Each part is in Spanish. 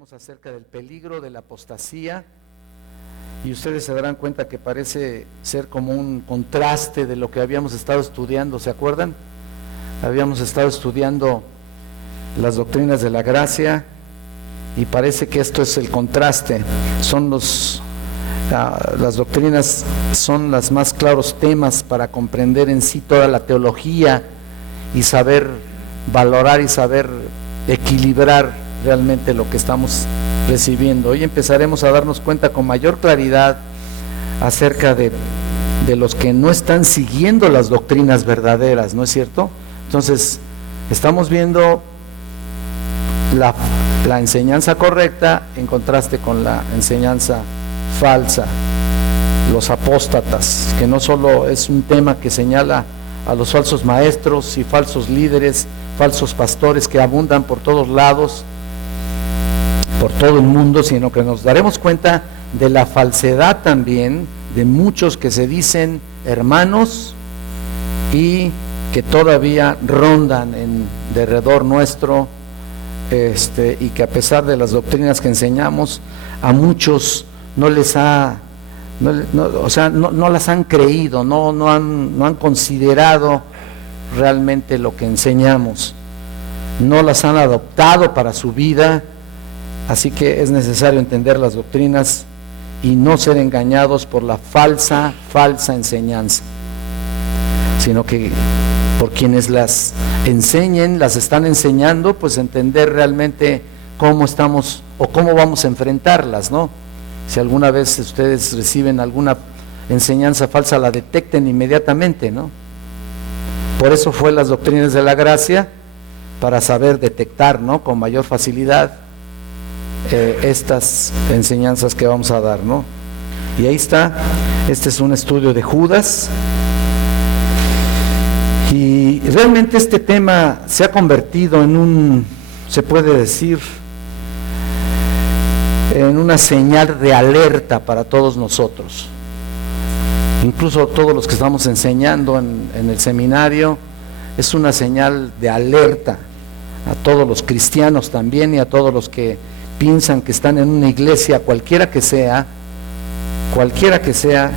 Hablaremos acerca del peligro de la apostasía y ustedes se darán cuenta que parece ser como un contraste de lo que habíamos estado estudiando, ¿se acuerdan? Habíamos estado estudiando las doctrinas de la gracia y parece que esto es el contraste. Las doctrinas son los más claros temas para comprender en sí toda la teología y saber valorar y saber equilibrar realmente lo que estamos recibiendo. Hoy empezaremos a darnos cuenta con mayor claridad acerca de los que no están siguiendo las doctrinas verdaderas, ¿no es cierto? Entonces, estamos viendo la enseñanza correcta en contraste con la enseñanza falsa, los apóstatas, que no solo es un tema que señala a los falsos maestros y falsos líderes, falsos pastores que abundan por todos lados, por todo el mundo, sino que nos daremos cuenta de la falsedad también de muchos que se dicen hermanos y que todavía rondan en derredor nuestro, y que a pesar de las doctrinas que enseñamos, a muchos no las han creído, no han considerado realmente lo que enseñamos, no las han adoptado para su vida. Así que es necesario entender las doctrinas y no ser engañados por la falsa enseñanza, sino que por quienes las enseñen, las están enseñando, pues entender realmente cómo estamos o cómo vamos a enfrentarlas, ¿no? Si alguna vez ustedes reciben alguna enseñanza falsa, la detecten inmediatamente, ¿no? Por eso fue las doctrinas de la gracia, para saber detectar, ¿no?, con mayor facilidad estas enseñanzas que vamos a dar, ¿no? Y ahí está, este es un estudio de Judas, y realmente este tema se ha convertido en se puede decir, en una señal de alerta para todos nosotros, incluso todos los que estamos enseñando en el seminario. Es una señal de alerta a todos los cristianos también y a todos los que piensan que están en una iglesia, cualquiera que sea,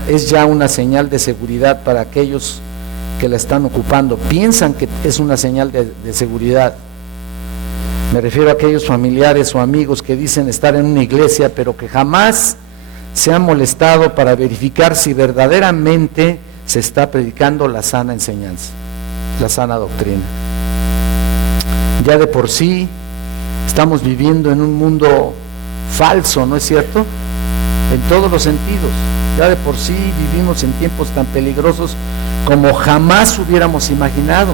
es ya una señal de seguridad para aquellos que la están ocupando. Piensan que es una señal de seguridad. Me refiero a aquellos familiares o amigos que dicen estar en una iglesia, pero que jamás se han molestado para verificar si verdaderamente se está predicando la sana enseñanza, la sana doctrina. Ya de por sí estamos viviendo en un mundo falso, ¿no es cierto? En todos los sentidos. Ya de por sí vivimos en tiempos tan peligrosos como jamás hubiéramos imaginado,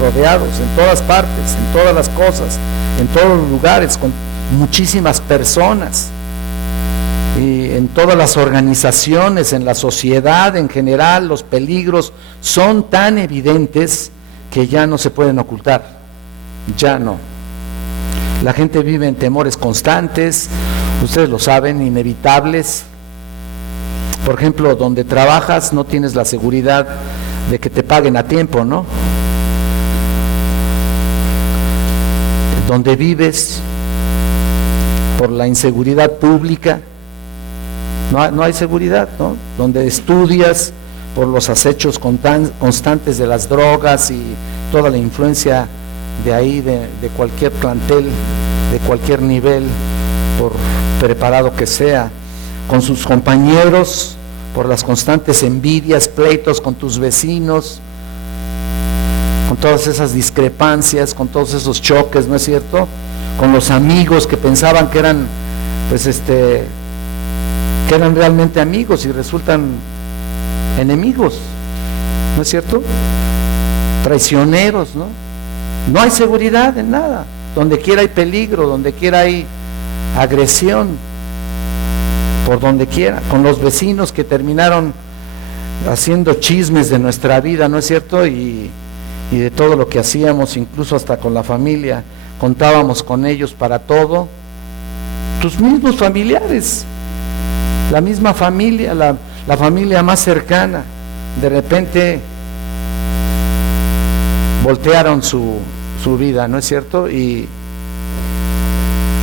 rodeados en todas partes, en todas las cosas, en todos los lugares, con muchísimas personas, y en todas las organizaciones, en la sociedad en general. Los peligros son tan evidentes que ya no se pueden ocultar, ya no. La gente vive en temores constantes, ustedes lo saben, inevitables. Por ejemplo, donde trabajas no tienes la seguridad de que te paguen a tiempo, ¿no? Donde vives, por la inseguridad pública, no hay seguridad, ¿no? Donde estudias, por los acechos constantes de las drogas y toda la influencia de ahí, de cualquier plantel, de cualquier nivel, por preparado que sea, con sus compañeros, por las constantes envidias, pleitos con tus vecinos, con todas esas discrepancias, con todos esos choques, ¿no es cierto? Con los amigos que pensaban que eran, que eran realmente amigos y resultan enemigos, ¿no es cierto? Traicioneros, ¿no? No hay seguridad en nada. Donde quiera hay peligro, donde quiera hay agresión, por donde quiera. Con los vecinos que terminaron haciendo chismes de nuestra vida, ¿no es cierto? Y de todo lo que hacíamos, incluso hasta con la familia, contábamos con ellos para todo. Tus mismos familiares, la misma familia, la familia más cercana, de repente voltearon su vida, ¿no es cierto? Y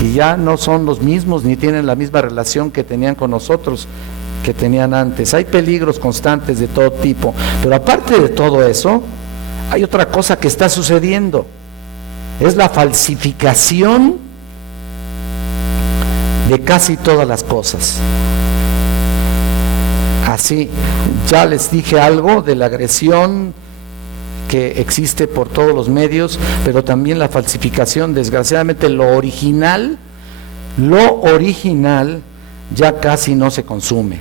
y ya no son los mismos ni tienen la misma relación que tenían con nosotros, que tenían antes. Hay peligros constantes de todo tipo, pero aparte de todo eso, hay otra cosa que está sucediendo, es la falsificación de casi todas las cosas. Así, ya les dije algo de la agresión que existe por todos los medios, pero también la falsificación. Desgraciadamente lo original ya casi no se consume,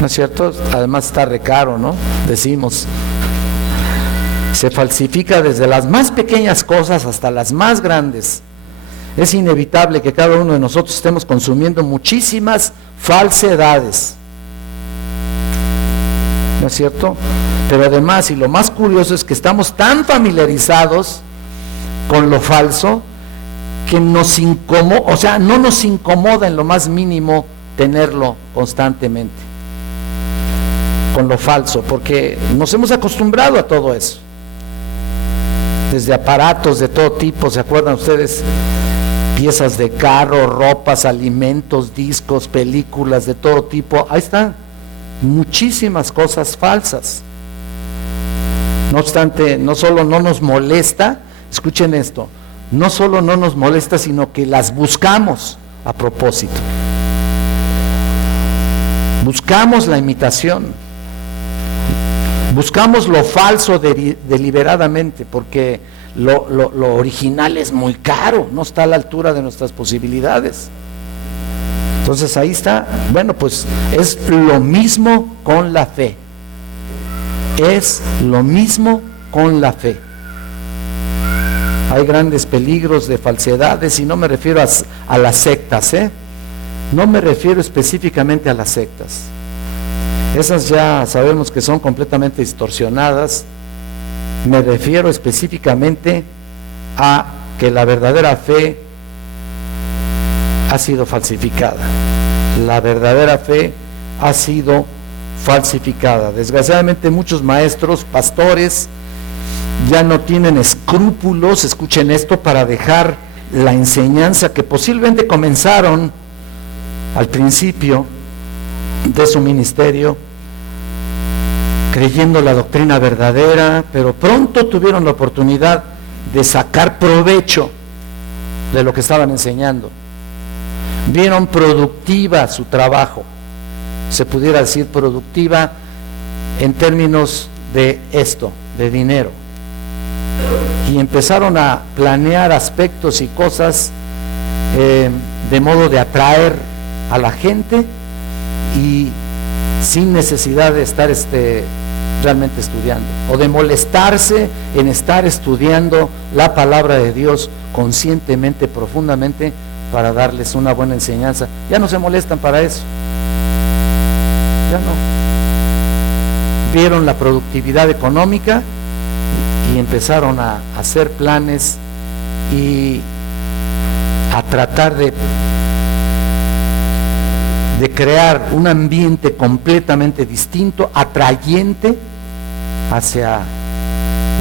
¿no es cierto? Además está re caro, ¿no? Decimos, se falsifica desde las más pequeñas cosas hasta las más grandes. Es inevitable que cada uno de nosotros estemos consumiendo muchísimas falsedades, ¿no es cierto? Pero además, y lo más curioso es que estamos tan familiarizados con lo falso que nos incomoda, o sea, no nos incomoda en lo más mínimo tenerlo constantemente, con lo falso, porque nos hemos acostumbrado a todo eso. Desde aparatos de todo tipo, ¿se acuerdan ustedes? Piezas de carro, ropas, alimentos, discos, películas de todo tipo. Ahí están muchísimas cosas falsas. No obstante, no solo no nos molesta, escuchen esto, no solo no nos molesta, sino que las buscamos a propósito. Buscamos la imitación, buscamos lo falso deliberadamente, porque lo original es muy caro, no está a la altura de nuestras posibilidades. Entonces ahí está. Bueno, pues es lo mismo con la fe. Es lo mismo con la fe. Hay grandes peligros de falsedades, y no me refiero a las sectas, no me refiero específicamente a las sectas. Esas ya sabemos que son completamente distorsionadas. Me refiero específicamente a que la verdadera fe ha sido falsificada. La verdadera fe ha sido falsificada. Desgraciadamente muchos maestros, pastores, ya no tienen escrúpulos, escuchen esto, para dejar la enseñanza que posiblemente comenzaron al principio de su ministerio, creyendo la doctrina verdadera, pero pronto tuvieron la oportunidad de sacar provecho de lo que estaban enseñando. Vieron productiva su trabajo, se pudiera decir productiva en términos de esto, de dinero, y empezaron a planear aspectos y cosas de modo de atraer a la gente, y sin necesidad de estar realmente estudiando, o de molestarse en estar estudiando la palabra de Dios conscientemente, profundamente, para darles una buena enseñanza. Ya no se molestan para eso, ya no. Vieron la productividad económica y empezaron a hacer planes y a tratar de crear un ambiente completamente distinto, atrayente hacia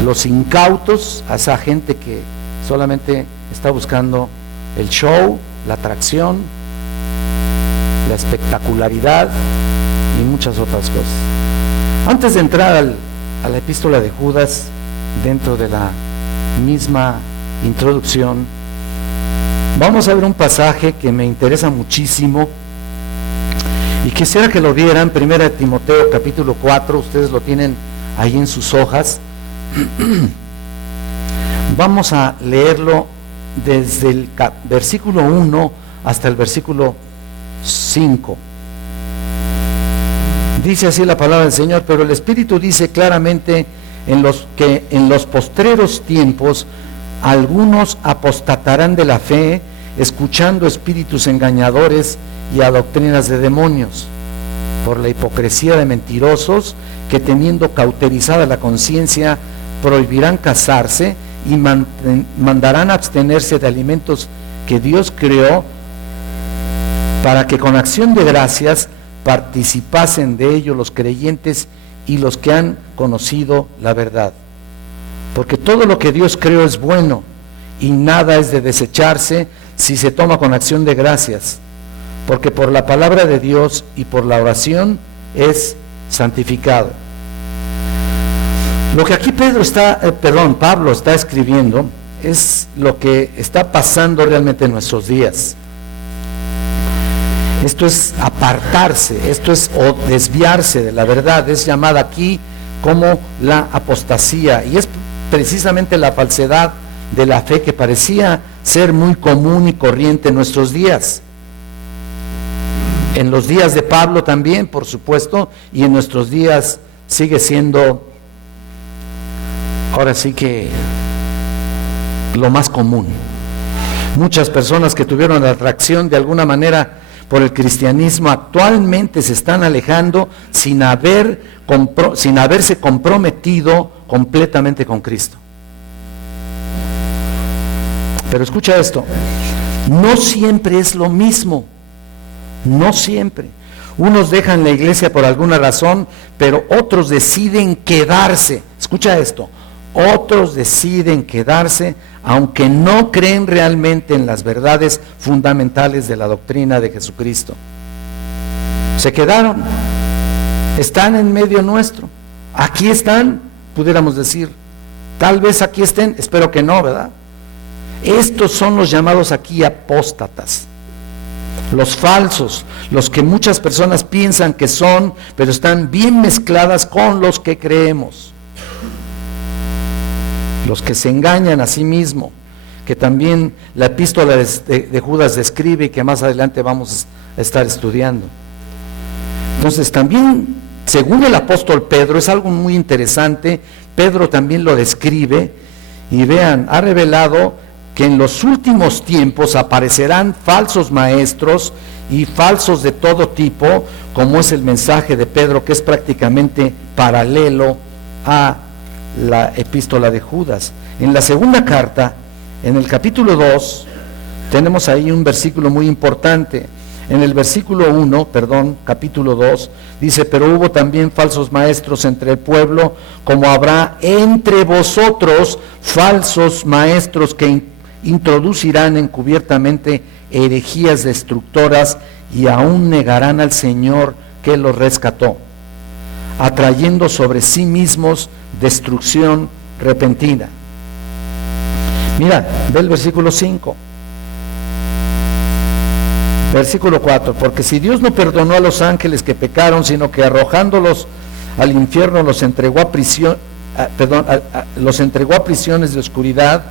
los incautos, a esa gente que solamente está buscando el show, la atracción, la espectacularidad y muchas otras cosas. Antes de entrar a la epístola de Judas, dentro de la misma introducción, vamos a ver un pasaje que me interesa muchísimo y quisiera que lo vieran. 1 Timoteo capítulo 4, ustedes lo tienen ahí en sus hojas. Vamos a leerlo desde el versículo 1 hasta el versículo 5. Dice así la palabra del Señor: pero el Espíritu dice claramente que en los postreros tiempos algunos apostatarán de la fe, escuchando espíritus engañadores y a doctrinas de demonios, por la hipocresía de mentirosos, que teniendo cauterizada la conciencia prohibirán casarse y mandarán abstenerse de alimentos que Dios creó, para que con acción de gracias participasen de ello los creyentes y los que han conocido la verdad. Porque todo lo que Dios creó es bueno, y nada es de desecharse si se toma con acción de gracias, porque por la palabra de Dios y por la oración es santificado. Lo que aquí Pablo está escribiendo es lo que está pasando realmente en nuestros días. Esto es apartarse, esto es o desviarse de la verdad, es llamada aquí como la apostasía, y es precisamente la falsedad de la fe que parecía ser muy común y corriente en nuestros días. En los días de Pablo también, por supuesto, y en nuestros días sigue siendo, ahora sí que, lo más común. Muchas personas que tuvieron la atracción de alguna manera por el cristianismo actualmente se están alejando sin haberse comprometido completamente con Cristo. Pero escucha esto, no siempre es lo mismo, no siempre. Unos dejan la iglesia por alguna razón, pero otros deciden quedarse. Escucha esto, otros deciden quedarse aunque no creen realmente en las verdades fundamentales de la doctrina de Jesucristo. Se quedaron, están en medio nuestro, aquí están, pudiéramos decir, tal vez aquí estén, espero que no, ¿verdad? Estos son los llamados aquí apóstatas, los falsos, los que muchas personas piensan que son, pero están bien mezcladas con los que creemos. Los que se engañan a sí mismos, que también la epístola de Judas describe y que más adelante vamos a estar estudiando. Entonces también, según el apóstol Pedro, es algo muy interesante, Pedro también lo describe, y vean, ha revelado que en los últimos tiempos aparecerán falsos maestros y falsos de todo tipo, como es el mensaje de Pedro, que es prácticamente paralelo a la epístola de Judas. En la segunda carta, en el capítulo 2, tenemos ahí un versículo muy importante. En el capítulo 2, dice: pero hubo también falsos maestros entre el pueblo, como habrá entre vosotros falsos maestros que introducirán encubiertamente herejías destructoras y aún negarán al Señor que los rescató, atrayendo sobre sí mismos destrucción repentina. Mira, ve el versículo 5. Versículo 4, porque si Dios no perdonó a los ángeles que pecaron, sino que arrojándolos al infierno los entregó a prisiones de oscuridad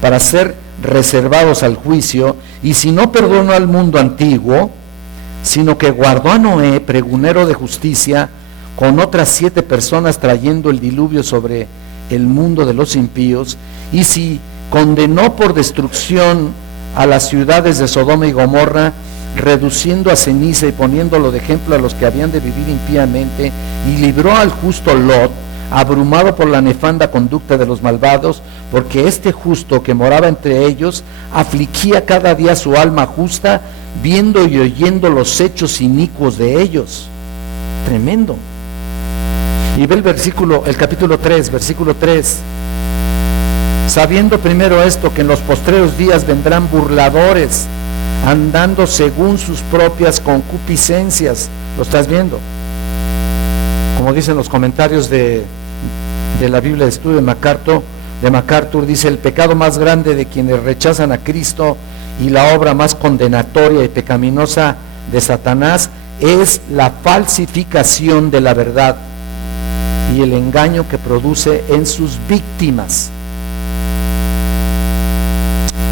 para ser reservados al juicio, y si no perdonó al mundo antiguo, sino que guardó a Noé, pregonero de justicia, con otras 7 personas, trayendo el diluvio sobre el mundo de los impíos, y si condenó por destrucción a las ciudades de Sodoma y Gomorra, reduciendo a ceniza y poniéndolo de ejemplo a los que habían de vivir impíamente, y libró al justo Lot, abrumado por la nefanda conducta de los malvados, porque este justo que moraba entre ellos afligía cada día su alma justa, viendo y oyendo los hechos inicuos de ellos. Tremendo. Y ve el capítulo 3, versículo 3. Sabiendo primero esto, que en los postreros días vendrán burladores, andando según sus propias concupiscencias. ¿Lo estás viendo? Como dicen los comentarios de la Biblia de estudio de MacArthur, dice: el pecado más grande de quienes rechazan a Cristo y la obra más condenatoria y pecaminosa de Satanás es la falsificación de la verdad y el engaño que produce en sus víctimas.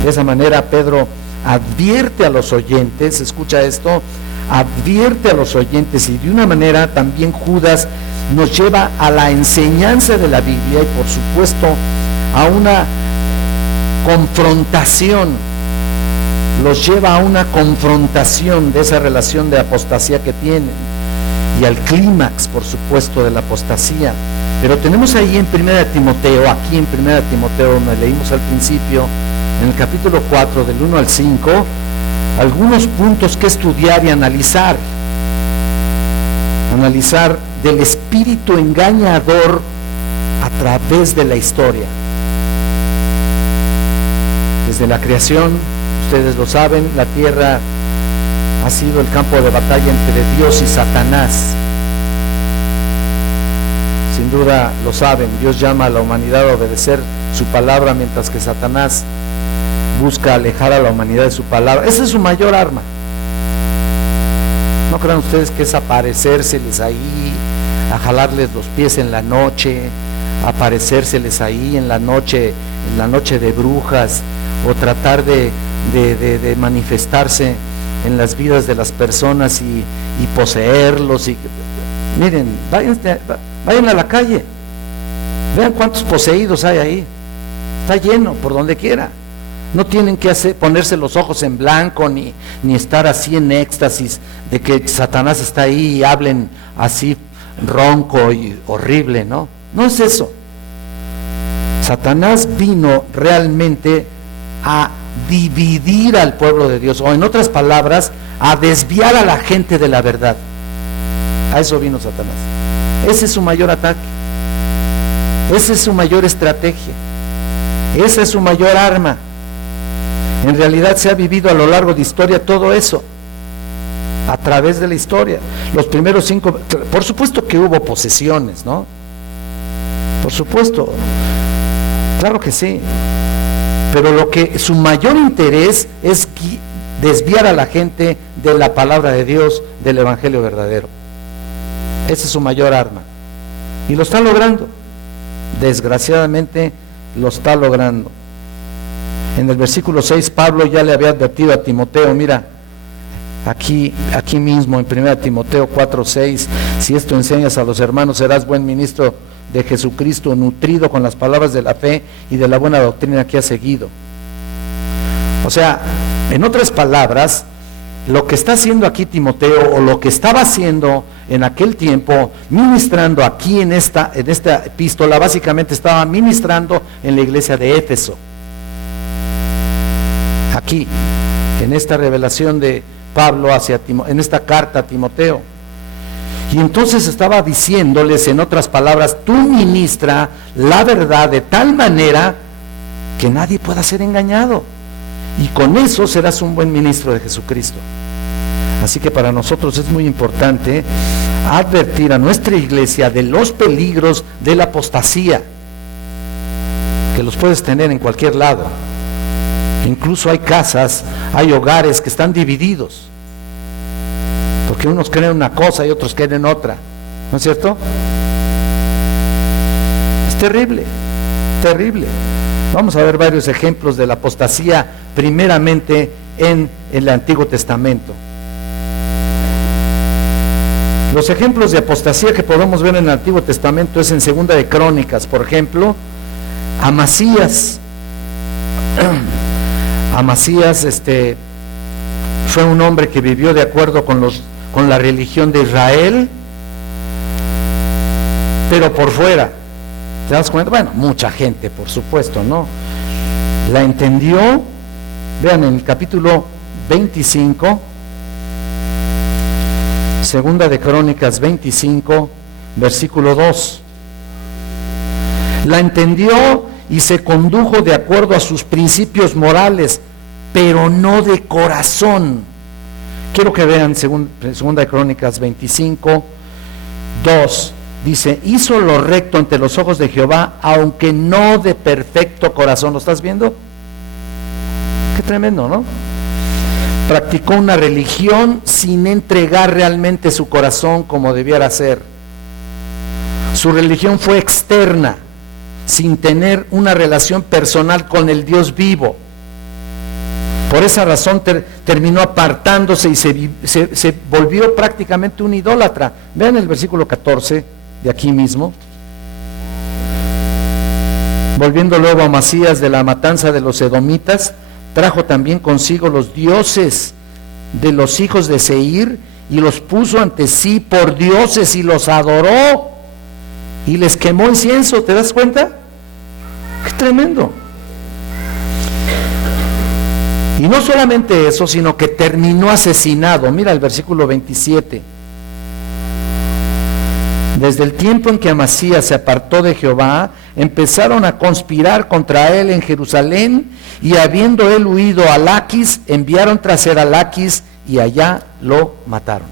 De esa manera Pedro advierte a los oyentes, escucha esto, advierte a los oyentes, y de una manera también Judas nos lleva a la enseñanza de la Biblia y por supuesto a una confrontación, los lleva a una confrontación de esa relación de apostasía que tienen y al clímax, por supuesto, de la apostasía. Pero tenemos ahí en 1 Timoteo, aquí en 1 Timoteo, donde leímos al principio, en el capítulo 4, del 1 al 5, algunos puntos que estudiar y analizar del espíritu engañador a través de la historia. Desde la creación, ustedes lo saben, la tierra ha sido el campo de batalla entre Dios y Satanás. Sin duda lo saben, Dios llama a la humanidad a obedecer su palabra, mientras que Satanás busca alejar a la humanidad de su palabra. Esa es su mayor arma. No crean ustedes que es aparecérseles ahí, a jalarles los pies en la noche, aparecérseles ahí en la noche de brujas, o tratar de manifestarse en las vidas de las personas y poseerlos. Miren, vayan a la calle, vean cuántos poseídos hay ahí, está lleno por donde quiera. No tienen que ponerse los ojos en blanco ni estar así en éxtasis de que Satanás está ahí y hablen así ronco y horrible, ¿no? No es eso. Satanás vino realmente a dividir al pueblo de Dios, o en otras palabras, a desviar a la gente de la verdad. A eso vino Satanás. Ese es su mayor ataque, esa es su mayor estrategia, esa es su mayor arma. En realidad se ha vivido a lo largo de historia todo eso, a través de la historia. Los primeros 5, por supuesto que hubo posesiones, ¿no? Por supuesto, claro que sí. Pero su mayor interés es desviar a la gente de la palabra de Dios, del evangelio verdadero. Esa es su mayor arma. Y lo está logrando. Desgraciadamente lo está logrando. En el versículo 6, Pablo ya le había advertido a Timoteo, mira, aquí mismo en 1 Timoteo 4:6, si esto enseñas a los hermanos, serás buen ministro de Jesucristo, nutrido con las palabras de la fe y de la buena doctrina que has seguido. O sea, en otras palabras, lo que está haciendo aquí Timoteo, o lo que estaba haciendo en aquel tiempo, ministrando aquí en esta epístola, básicamente estaba ministrando en la iglesia de Éfeso. Aquí, en esta revelación de Pablo en esta carta a Timoteo. Y entonces estaba diciéndoles, en otras palabras, tú ministra la verdad de tal manera que nadie pueda ser engañado, y con eso serás un buen ministro de Jesucristo. Así que para nosotros es muy importante advertir a nuestra iglesia de los peligros de la apostasía, que los puedes tener en cualquier lado. Incluso hay casas, hay hogares que están divididos, porque unos creen una cosa y otros creen otra, ¿no es cierto? Es terrible, terrible. Vamos a ver varios ejemplos de la apostasía, primeramente en el Antiguo Testamento. Los ejemplos de apostasía que podemos ver en el Antiguo Testamento es en Segunda de Crónicas, por ejemplo, Amasías. Amasías fue un hombre que vivió de acuerdo con la religión de Israel, pero por fuera. ¿Te das cuenta? Bueno, mucha gente, por supuesto, ¿no? La entendió. Vean en el capítulo 25, Segunda de Crónicas 25, versículo 2. La entendió y se condujo de acuerdo a sus principios morales, pero no de corazón. Quiero que vean Segunda de Crónicas 25, 2. Dice, hizo lo recto ante los ojos de Jehová, aunque no de perfecto corazón. ¿Lo estás viendo? Qué tremendo, ¿no? Practicó una religión sin entregar realmente su corazón como debiera ser. Su religión fue externa, sin tener una relación personal con el Dios vivo. Por esa razón terminó apartándose y se volvió prácticamente un idólatra. Vean el versículo 14 de aquí mismo. Volviendo luego a Amasías de la matanza de los edomitas, trajo también consigo los dioses de los hijos de Seir y los puso ante sí por dioses y los adoró y les quemó incienso. ¿Te das cuenta? ¡Qué tremendo! Y no solamente eso, sino que terminó asesinado. Mira el versículo 27. Desde el tiempo en que Amasías se apartó de Jehová, empezaron a conspirar contra él en Jerusalén, y habiendo él huido a Laquis, enviaron tras él a Laquis, y allá lo mataron.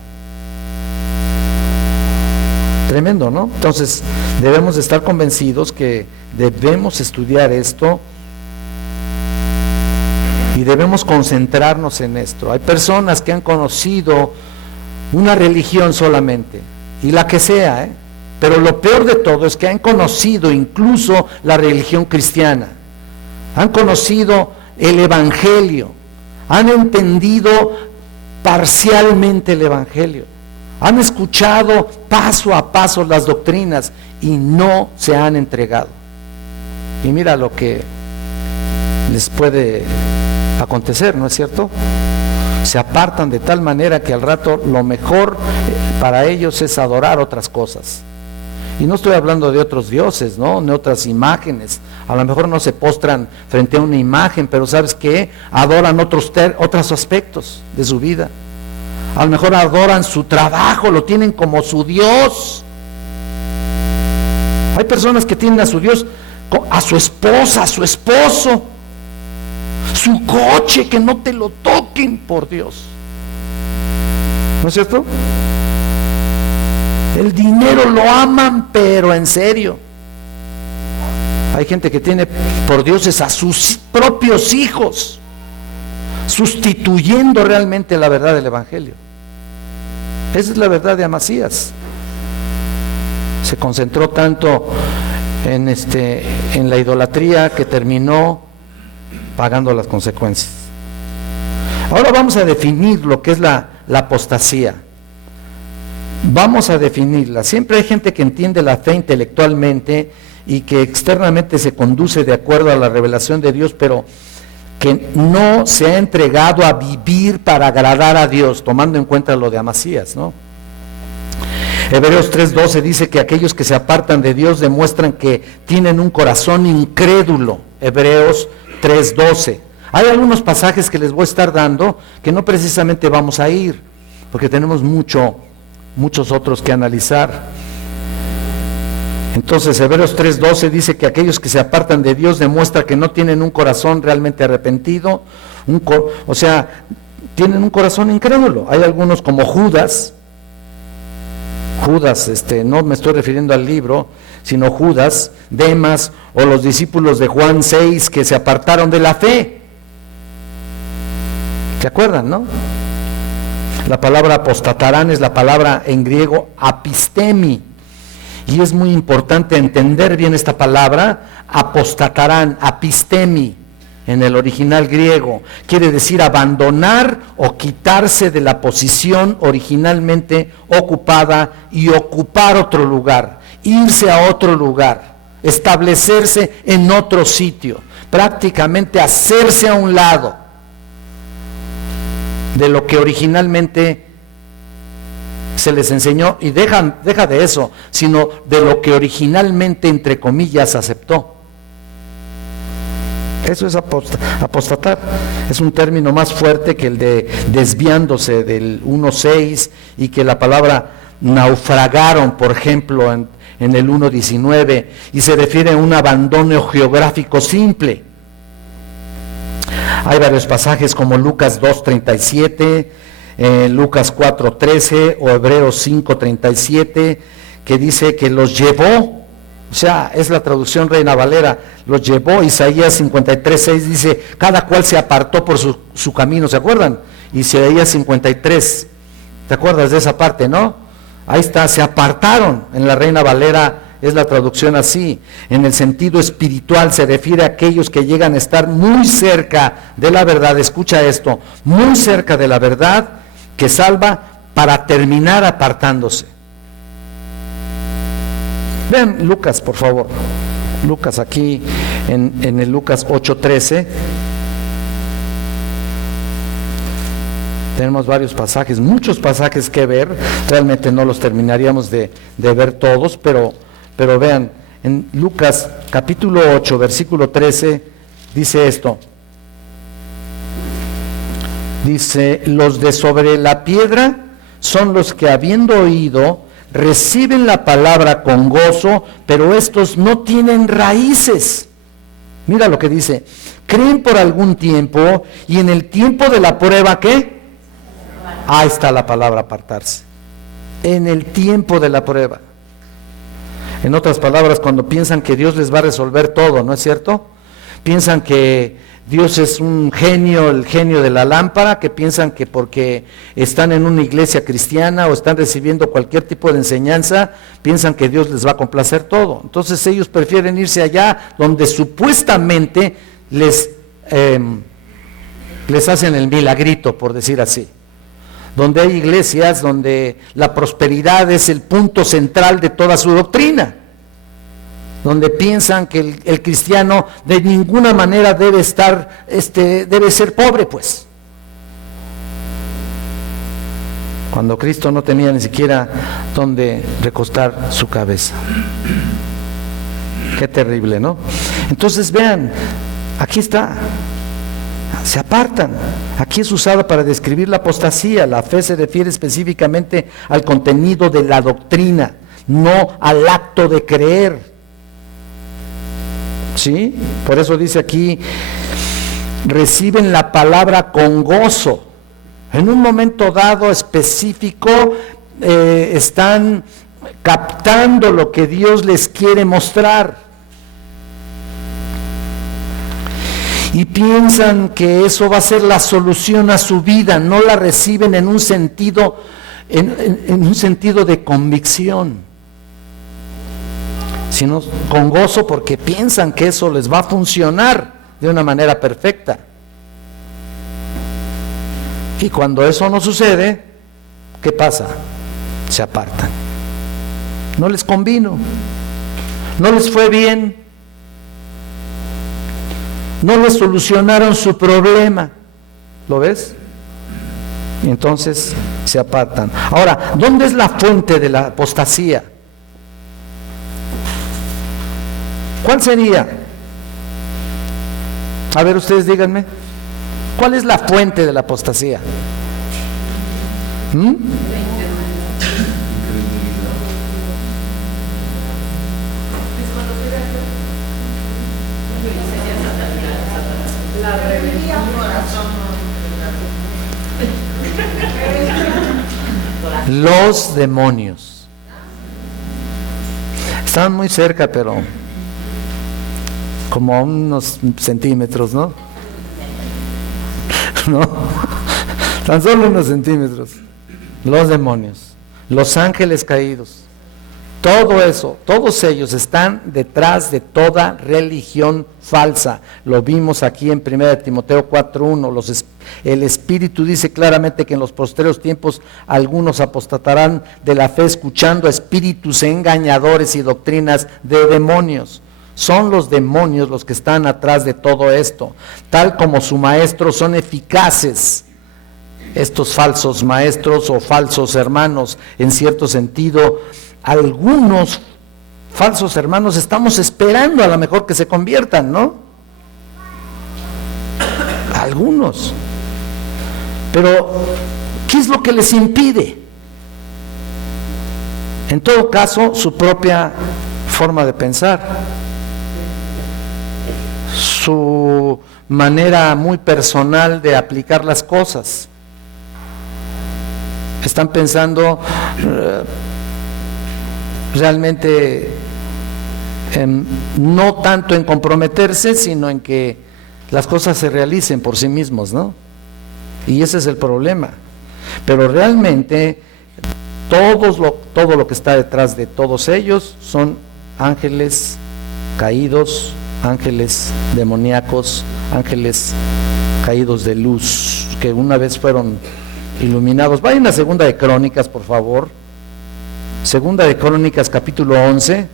Tremendo, ¿no? Entonces, debemos de estar convencidos que debemos estudiar esto y debemos concentrarnos en esto. Hay personas que han conocido una religión solamente, y la que sea, pero lo peor de todo es que han conocido incluso la religión cristiana, han conocido el evangelio, han entendido parcialmente el evangelio, han escuchado paso a paso las doctrinas y no se han entregado. Y mira lo que les puede acontecer, ¿no es cierto? Se apartan de tal manera que al rato lo mejor para ellos es adorar otras cosas. Y no estoy hablando de otros dioses, ¿no? De otras imágenes. A lo mejor no se postran frente a una imagen, pero ¿sabes qué? Adoran otros aspectos de su vida. A lo mejor adoran su trabajo, lo tienen como su Dios. Hay personas que tienen a su Dios, a su esposa, a su esposo, su coche, que no te lo toquen, por Dios. ¿No es cierto? El dinero lo aman, pero en serio. Hay gente que tiene por dioses a sus propios hijos, sustituyendo realmente la verdad del evangelio. Esa es la verdad de Amasías. Se concentró tanto en la idolatría que terminó pagando las consecuencias. Ahora vamos a definir lo que es la apostasía. Vamos a definirla. Siempre hay gente que entiende la fe intelectualmente y que externamente se conduce de acuerdo a la revelación de Dios, pero que no se ha entregado a vivir para agradar a Dios, tomando en cuenta lo de Amasías, ¿no? Hebreos 3:12 dice que aquellos que se apartan de Dios demuestran que tienen un corazón incrédulo. Hebreos 3:12. Hay algunos pasajes que les voy a estar dando que no precisamente vamos a ir, porque tenemos muchos otros que analizar. Entonces Hebreos 3:12 dice que aquellos que se apartan de Dios demuestra que no tienen un corazón realmente arrepentido, o sea, tienen un corazón incrédulo. Hay algunos como Judas, no me estoy refiriendo al libro, sino Judas, Demas o los discípulos de Juan 6 que se apartaron de la fe. ¿Se acuerdan, no? La palabra apostatarán es la palabra en griego apistemi, y es muy importante entender bien esta palabra. Apostatarán, apistemi, en el original griego, quiere decir abandonar o quitarse de la posición originalmente ocupada y ocupar otro lugar, irse a otro lugar, establecerse en otro sitio, prácticamente hacerse a un lado de lo que originalmente se les enseñó, y deja de eso, sino de lo que originalmente, entre comillas, aceptó. Eso es apostatar. Es un término más fuerte que el de desviándose del 1.6, y que la palabra naufragaron, por ejemplo, en el 1.19, y se refiere a un abandono geográfico simple. Hay varios pasajes como Lucas 2.37, Lucas 4.13 o Hebreos 5.37, que dice que los llevó, o sea, es la traducción Reina Valera, los llevó. Isaías 53.6 dice, cada cual se apartó por su camino, ¿se acuerdan? Isaías 53, ¿te acuerdas de esa parte, no? Ahí está, se apartaron. En la Reina Valera es la traducción así. En el sentido espiritual se refiere a aquellos que llegan a estar muy cerca de la verdad, escucha esto, muy cerca de la verdad que salva, para terminar apartándose. Vean Lucas, por favor. Lucas aquí, en el Lucas 8.13. Tenemos varios pasajes, muchos pasajes que ver. Realmente no los terminaríamos de ver todos, pero vean, en Lucas capítulo 8, versículo 13, dice esto. Dice, los de sobre la piedra son los que, habiendo oído, reciben la palabra con gozo, pero estos no tienen raíces. Mira lo que dice, creen por algún tiempo y en el tiempo de la prueba, ¿qué? Ahí está la palabra apartarse. En el tiempo de la prueba. En otras palabras, cuando piensan que Dios les va a resolver todo, ¿no es cierto? Piensan que Dios es un genio, el genio de la lámpara, que piensan que porque están en una iglesia cristiana o están recibiendo cualquier tipo de enseñanza, piensan que Dios les va a complacer todo. Entonces ellos prefieren irse allá donde supuestamente les hacen el milagrito, por decir así. Donde hay iglesias donde la prosperidad es el punto central de toda su doctrina. Donde piensan que el cristiano de ninguna manera debe ser pobre, pues. Cuando Cristo no tenía ni siquiera donde recostar su cabeza. Qué terrible, ¿no? Entonces vean, aquí está, se apartan. Aquí es usada para describir la apostasía. La fe se refiere específicamente al contenido de la doctrina, no al acto de creer. ¿Sí? Por eso dice aquí, reciben la palabra con gozo. En un momento dado específico están captando lo que Dios les quiere mostrar. Y piensan que eso va a ser la solución a su vida, no la reciben en un sentido, en un sentido de convicción, sino con gozo porque piensan que eso les va a funcionar de una manera perfecta. Y cuando eso no sucede, ¿qué pasa? Se apartan. No les convino, no les fue bien, no les solucionaron su problema. ¿Lo ves? Y entonces se apartan. Ahora, ¿dónde es la fuente de la apostasía? ¿Cuál sería? A ver, ustedes díganme. ¿Cuál es la fuente de la apostasía? La rebelión. Los demonios. Estaban muy cerca, pero como a unos centímetros, ¿no? No, tan solo unos centímetros. Los demonios, los ángeles caídos, todo eso, todos ellos están detrás de toda religión falsa. Lo vimos aquí en 1 Timoteo 4:1. El Espíritu dice claramente que en los posteriores tiempos algunos apostatarán de la fe escuchando a espíritus engañadores y doctrinas de demonios. Son los demonios los que están atrás de todo esto. Tal como su maestro son eficaces estos falsos maestros o falsos hermanos. En cierto sentido, algunos falsos hermanos estamos esperando a lo mejor que se conviertan, ¿no? Algunos. Pero, ¿qué es lo que les impide? En todo caso, su propia forma de pensar. Su manera muy personal de aplicar las cosas. Están pensando realmente no tanto en comprometerse, sino en que las cosas se realicen por sí mismos, ¿no? Y ese es el problema. Pero realmente todo lo que está detrás de todos ellos son ángeles caídos, ángeles demoníacos, ángeles caídos de luz, que una vez fueron iluminados. Vayan a Segunda de Crónicas, por favor. Segunda de Crónicas, capítulo 11.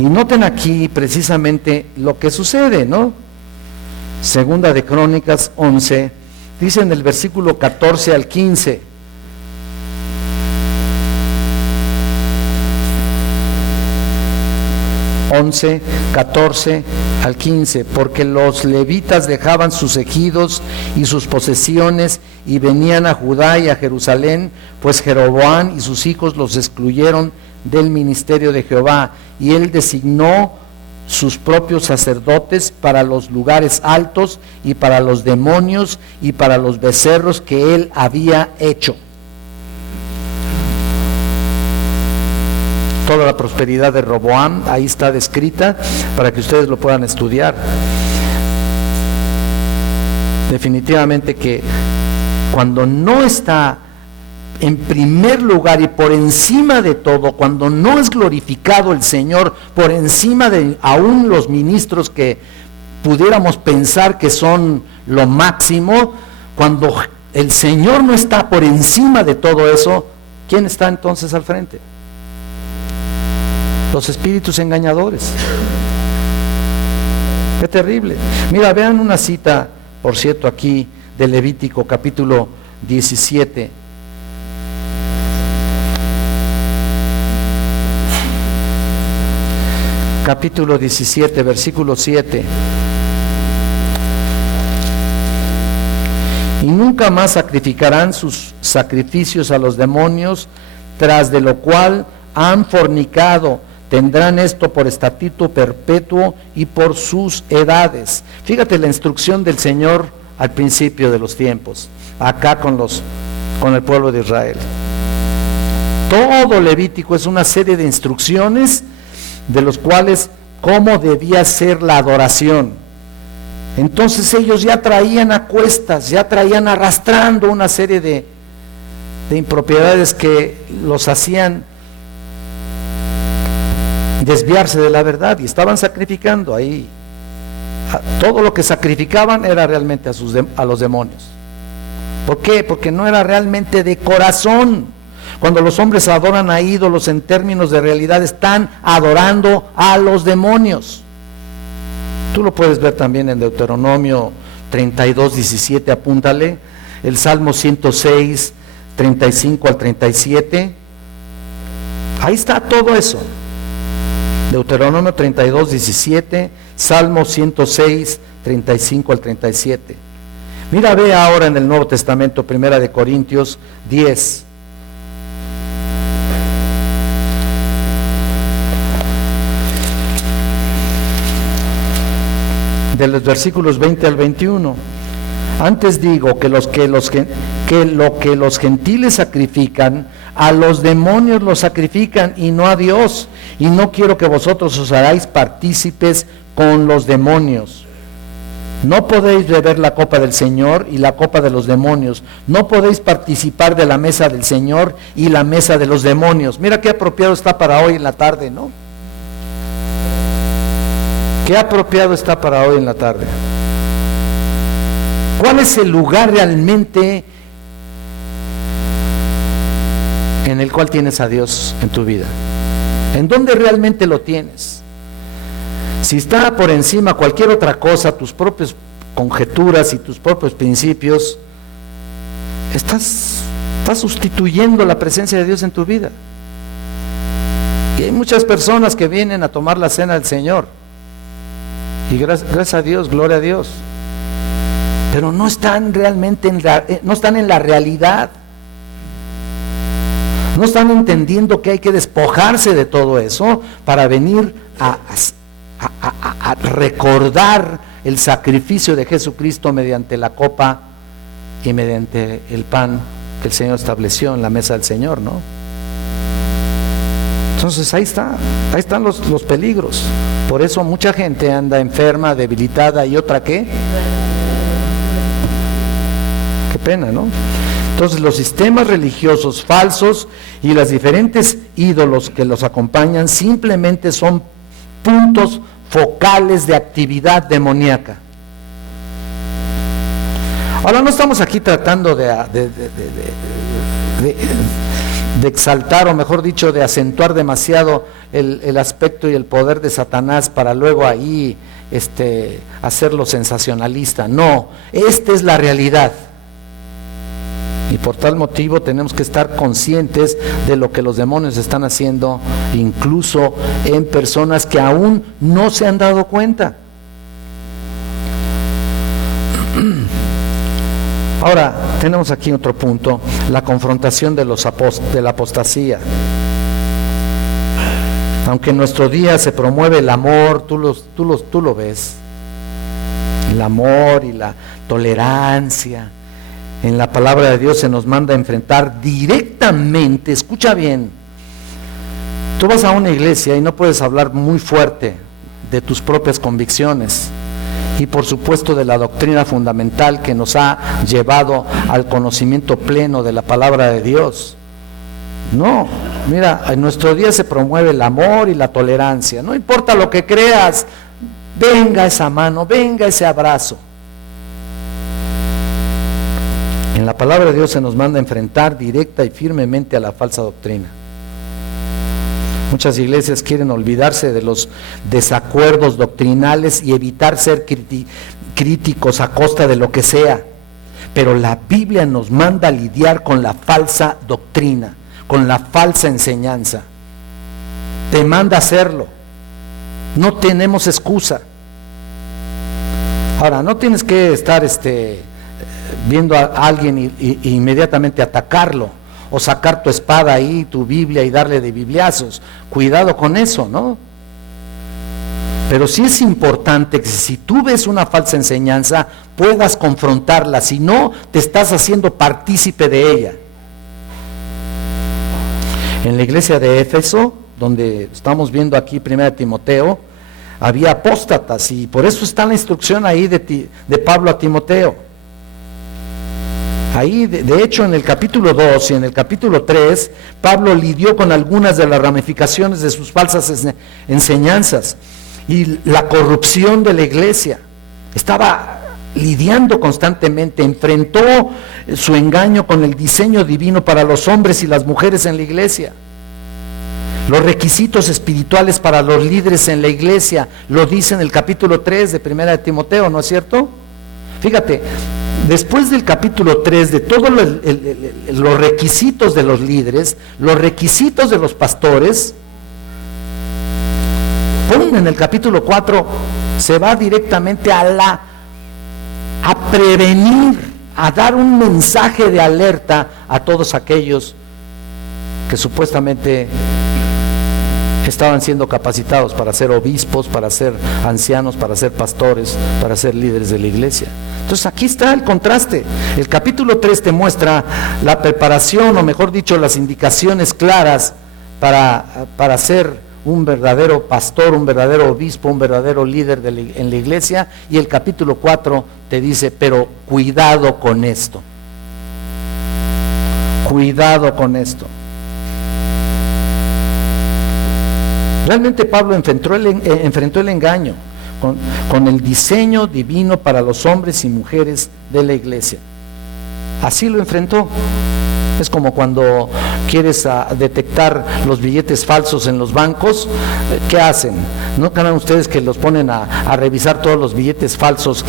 Y noten aquí precisamente lo que sucede, ¿no? Segunda de Crónicas 11, dice en el versículo 14 al 15. (11, 14 al 15, porque los levitas dejaban sus ejidos y sus posesiones y venían a Judá y a Jerusalén, pues Jeroboam y sus hijos los excluyeron del ministerio de Jehová, y él designó sus propios sacerdotes para los lugares altos y para los demonios y para los becerros que él había hecho. Toda la prosperidad de Roboam ahí está descrita para que ustedes lo puedan estudiar. Definitivamente que cuando no está en primer lugar y por encima de todo, cuando no es glorificado el Señor, por encima de aún los ministros que pudiéramos pensar que son lo máximo, cuando el Señor no está por encima de todo eso, ¿quién está entonces al frente? Los espíritus engañadores. Qué terrible. Mira, vean una cita, por cierto, aquí de Levítico capítulo 17. Capítulo 17, versículo 7. Y nunca más sacrificarán sus sacrificios a los demonios, tras de lo cual han fornicado. Tendrán esto por estatuto perpetuo y por sus edades. Fíjate la instrucción del Señor al principio de los tiempos, acá con el pueblo de Israel. Todo Levítico es una serie de instrucciones de los cuales cómo debía ser la adoración. Entonces ellos ya traían a cuestas, ya traían arrastrando una serie de impropiedades que los hacían desviarse de la verdad, y estaban sacrificando ahí. Todo lo que sacrificaban era realmente a los demonios. ¿Por qué? Porque no era realmente de corazón. Cuando los hombres adoran a ídolos en términos de realidad, están adorando a los demonios. Tú lo puedes ver también en Deuteronomio 32, 17, apúntale, el Salmo 106, 35 al 37. Ahí está todo eso. Deuteronomio 32, 17, Salmo 106, 35 al 37. Mira, ve ahora en el Nuevo Testamento, Primera de Corintios 10. De los versículos 20 al 21. Antes digo que lo que los gentiles sacrifican, a los demonios los sacrifican y no a Dios. Y no quiero que vosotros os hagáis partícipes con los demonios. No podéis beber la copa del Señor y la copa de los demonios. No podéis participar de la mesa del Señor y la mesa de los demonios. Mira qué apropiado está para hoy en la tarde, ¿no? Qué apropiado está para hoy en la tarde. ¿Cuál es el lugar realmente en el cual tienes a Dios en tu vida? ¿En dónde realmente lo tienes? Si está por encima cualquier otra cosa, tus propias conjeturas y tus propios principios, estás sustituyendo la presencia de Dios en tu vida. Y hay muchas personas que vienen a tomar la cena del Señor, y gracias a Dios, gloria a Dios, pero no están realmente no están en la realidad. No están entendiendo que hay que despojarse de todo eso para venir a recordar el sacrificio de Jesucristo mediante la copa y mediante el pan que el Señor estableció en la mesa del Señor, ¿no? Entonces ahí están los peligros. Por eso mucha gente anda enferma, debilitada, y otra ¿qué? Qué pena, ¿no? Entonces los sistemas religiosos falsos y los diferentes ídolos que los acompañan simplemente son puntos focales de actividad demoníaca. Ahora no estamos aquí tratando de exaltar, o mejor dicho, de acentuar demasiado el aspecto y el poder de Satanás para luego ahí hacerlo sensacionalista. No, esta es la realidad. Y por tal motivo tenemos que estar conscientes de lo que los demonios están haciendo, incluso en personas que aún no se han dado cuenta. Ahora, tenemos aquí otro punto, la confrontación de la apostasía. Aunque en nuestro día se promueve el amor, tú lo ves, el amor y la tolerancia, en la palabra de Dios se nos manda a enfrentar directamente, escucha bien, tú vas a una iglesia y no puedes hablar muy fuerte de tus propias convicciones y por supuesto de la doctrina fundamental que nos ha llevado al conocimiento pleno de la palabra de Dios. No, mira, en nuestro día se promueve el amor y la tolerancia, no importa lo que creas, venga esa mano, venga ese abrazo. En la palabra de Dios se nos manda a enfrentar directa y firmemente a la falsa doctrina. Muchas iglesias quieren olvidarse de los desacuerdos doctrinales y evitar ser críticos a costa de lo que sea, pero la Biblia nos manda a lidiar con la falsa doctrina, con la falsa enseñanza. Te manda a hacerlo. No tenemos excusa. Ahora, no tienes que estar viendo a alguien y inmediatamente atacarlo, o sacar tu espada ahí, tu Biblia y darle de bibliazos. Cuidado con eso, ¿no? Pero sí es importante que si tú ves una falsa enseñanza, puedas confrontarla, si no, te estás haciendo partícipe de ella. En la iglesia de Éfeso, donde estamos viendo aquí 1 Timoteo, había apóstatas, y por eso está la instrucción ahí de Pablo a Timoteo. Ahí, de hecho, en el capítulo 2 y en el capítulo 3, Pablo lidió con algunas de las ramificaciones de sus falsas enseñanzas y la corrupción de la iglesia. Estaba lidiando constantemente, enfrentó su engaño con el diseño divino para los hombres y las mujeres en la iglesia. Los requisitos espirituales para los líderes en la iglesia, lo dice en el capítulo 3 de 1 Timoteo, ¿no es cierto? Fíjate, después del capítulo 3, de todos los requisitos de los líderes, los requisitos de los pastores, en el capítulo 4 se va directamente a prevenir, a dar un mensaje de alerta a todos aquellos que supuestamente estaban siendo capacitados para ser obispos, para ser ancianos, para ser pastores, para ser líderes de la iglesia. Entonces aquí está el contraste. El capítulo 3 te muestra la preparación, o mejor dicho, las indicaciones claras para ser un verdadero pastor, un verdadero obispo, un verdadero líder en la iglesia, y el capítulo 4 te dice, pero cuidado con esto. Cuidado con esto. Realmente Pablo enfrentó el engaño con el diseño divino para los hombres y mujeres de la iglesia. Así lo enfrentó. Es como cuando quieres detectar los billetes falsos en los bancos. ¿Qué hacen? ¿No crean ustedes que los ponen a revisar todos los billetes falsos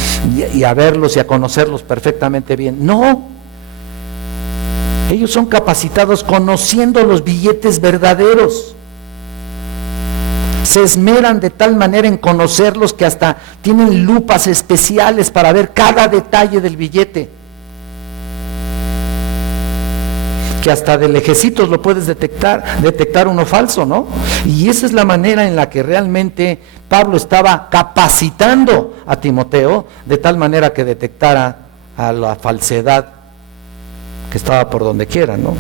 y a verlos y a conocerlos perfectamente bien? No. Ellos son capacitados conociendo los billetes verdaderos. Se esmeran de tal manera en conocerlos que hasta tienen lupas especiales para ver cada detalle del billete, que hasta de lejecitos lo puedes detectar uno falso, ¿no? Y esa es la manera en la que realmente Pablo estaba capacitando a Timoteo, de tal manera que detectara a la falsedad que estaba por donde quiera, ¿no?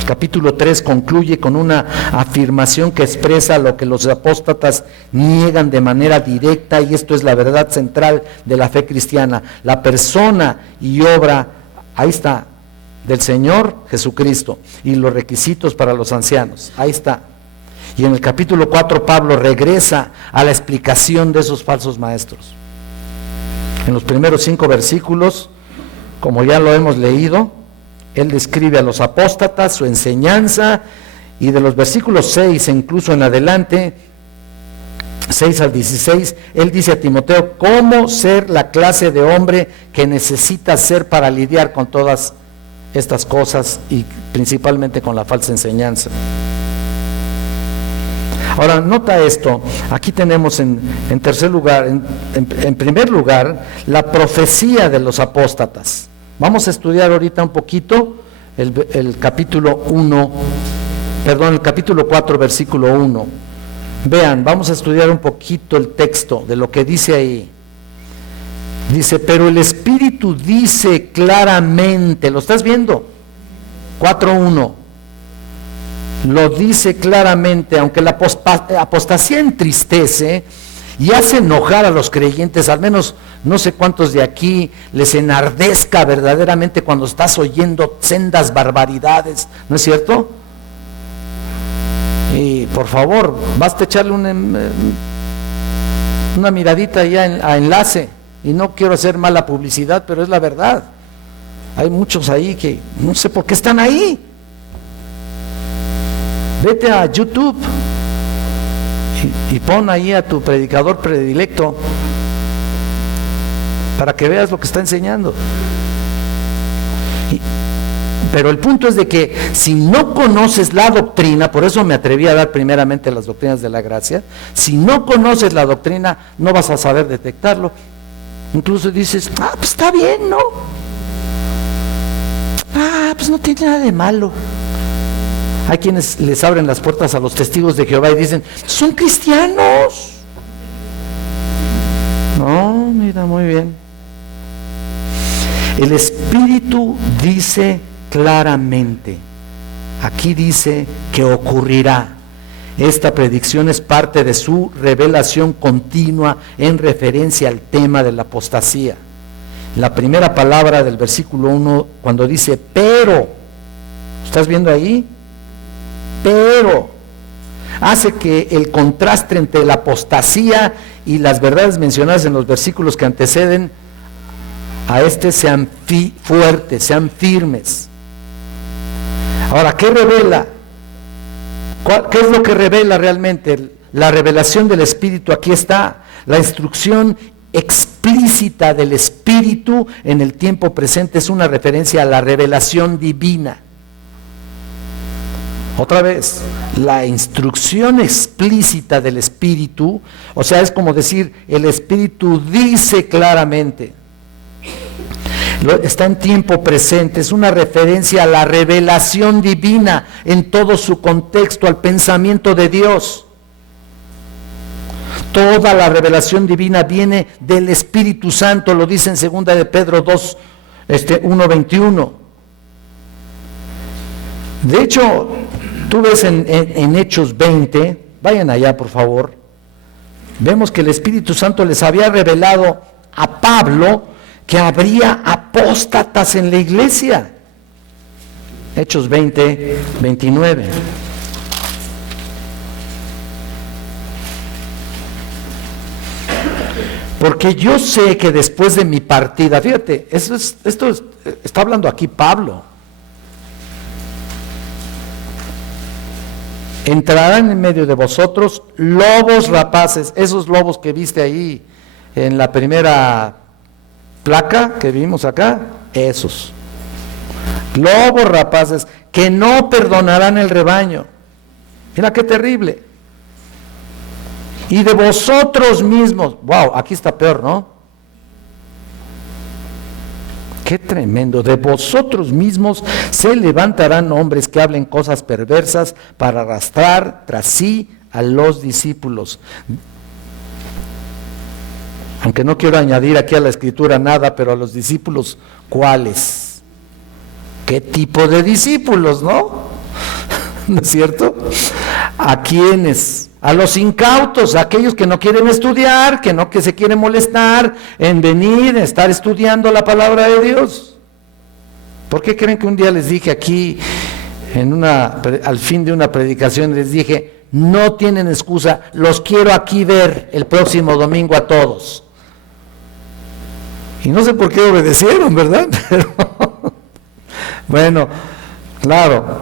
El capítulo 3 concluye con una afirmación que expresa lo que los apóstatas niegan de manera directa, y esto es la verdad central de la fe cristiana: la persona y obra, ahí está, del Señor Jesucristo, y los requisitos para los ancianos, ahí está. Y en el capítulo 4 Pablo regresa a la explicación de esos falsos maestros. En los primeros 5 versículos, como ya lo hemos leído, él describe a los apóstatas, su enseñanza, y de los versículos 6 incluso en adelante, 6 al 16, él dice a Timoteo cómo ser la clase de hombre que necesita ser para lidiar con todas estas cosas y principalmente con la falsa enseñanza. Ahora, nota esto, aquí tenemos en tercer lugar, en primer lugar, la profecía de los apóstatas. Vamos a estudiar ahorita un poquito el capítulo 4, versículo 1. Vean, vamos a estudiar un poquito el texto de lo que dice ahí. Dice, pero el Espíritu dice claramente, ¿lo estás viendo? 4:1. Lo dice claramente, aunque la apostasía entristece y hace enojar a los creyentes, al menos no sé cuántos de aquí les enardezca verdaderamente cuando estás oyendo sendas barbaridades, ¿no es cierto? Y por favor, basta echarle una miradita ya a Enlace, y no quiero hacer mala publicidad, pero es la verdad. Hay muchos ahí que no sé por qué están ahí. Vete a YouTube y pon ahí a tu predicador predilecto para que veas lo que está enseñando. Pero el punto es de que si no conoces la doctrina, por eso me atreví a dar primeramente las doctrinas de la gracia, si no conoces la doctrina no vas a saber detectarlo. Incluso dices, pues está bien, ¿no? Pues no tiene nada de malo. Hay quienes les abren las puertas a los testigos de Jehová y dicen, son cristianos. No, mira, muy bien. El Espíritu dice claramente, aquí dice que ocurrirá. Esta predicción es parte de su revelación continua en referencia al tema de la apostasía. La primera palabra del versículo 1, cuando dice pero, ¿estás viendo ahí? Pero hace que el contraste entre la apostasía y las verdades mencionadas en los versículos que anteceden a sean fuertes, sean firmes. Ahora, ¿qué revela? ¿Qué es lo que revela realmente? La revelación del Espíritu, aquí está, la instrucción explícita del Espíritu en el tiempo presente es una referencia a la revelación divina. Otra vez, la instrucción explícita del Espíritu, o sea, es como decir, el Espíritu dice claramente, está en tiempo presente, es una referencia a la revelación divina en todo su contexto, al pensamiento de Dios. Toda la revelación divina viene del Espíritu Santo, lo dice en 2 de Pedro 2, 1:21. De hecho, tú ves en Hechos 20, vayan allá por favor, vemos que el Espíritu Santo les había revelado a Pablo que habría apóstatas en la iglesia. Hechos 20, 29. Porque yo sé que después de mi partida, fíjate, esto está hablando aquí Pablo. Entrarán en medio de vosotros lobos rapaces, esos lobos que viste ahí en la primera placa que vimos acá, esos lobos rapaces que no perdonarán el rebaño. Mira qué terrible. Y de vosotros mismos, wow, aquí está peor, ¿no? Qué tremendo. De vosotros mismos se levantarán hombres que hablen cosas perversas para arrastrar tras sí a los discípulos. Aunque no quiero añadir aquí a la escritura nada, pero a los discípulos, ¿cuáles? ¿Qué tipo de discípulos, no? ¿No es cierto? ¿A quiénes? A los incautos, a aquellos que no quieren estudiar, que se quieren molestar en venir, en estar estudiando la palabra de Dios. ¿Por qué creen que un día les dije aquí, al fin de una predicación, les dije, no tienen excusa, los quiero aquí ver el próximo domingo a todos? Y no sé por qué obedecieron, ¿verdad? Pero, bueno, claro,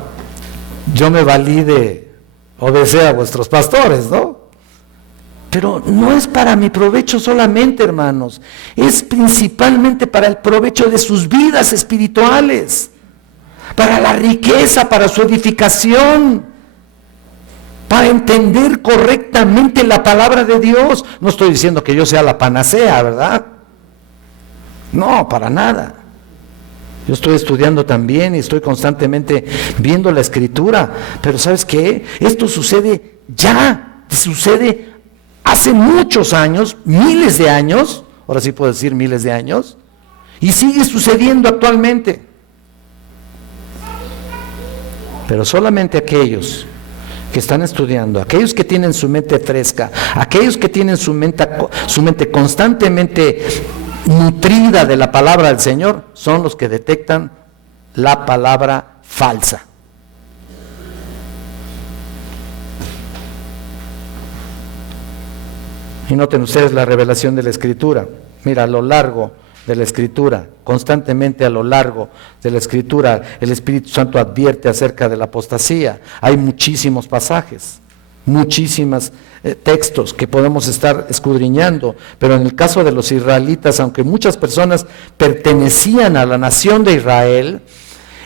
yo me valí de obedecer a vuestros pastores, ¿no? Pero no es para mi provecho solamente, hermanos, es principalmente para el provecho de sus vidas espirituales, para la riqueza, para su edificación, para entender correctamente la palabra de Dios. No estoy diciendo que yo sea la panacea, ¿verdad? No, para nada. Yo estoy estudiando también y estoy constantemente viendo la Escritura, pero ¿sabes qué? Esto sucede ya, sucede hace muchos años, miles de años, ahora sí puedo decir miles de años, y sigue sucediendo actualmente. Pero solamente aquellos que están estudiando, aquellos que tienen su mente fresca, aquellos que tienen su mente constantemente nutrida de la palabra del Señor, son los que detectan la palabra falsa. Y noten ustedes la revelación de la Escritura. Mira, a lo largo de la Escritura, constantemente a lo largo de la Escritura, el Espíritu Santo advierte acerca de la apostasía. Hay muchísimos pasajes, muchísimos textos que podemos estar escudriñando, pero en el caso de los israelitas, aunque muchas personas pertenecían a la nación de Israel,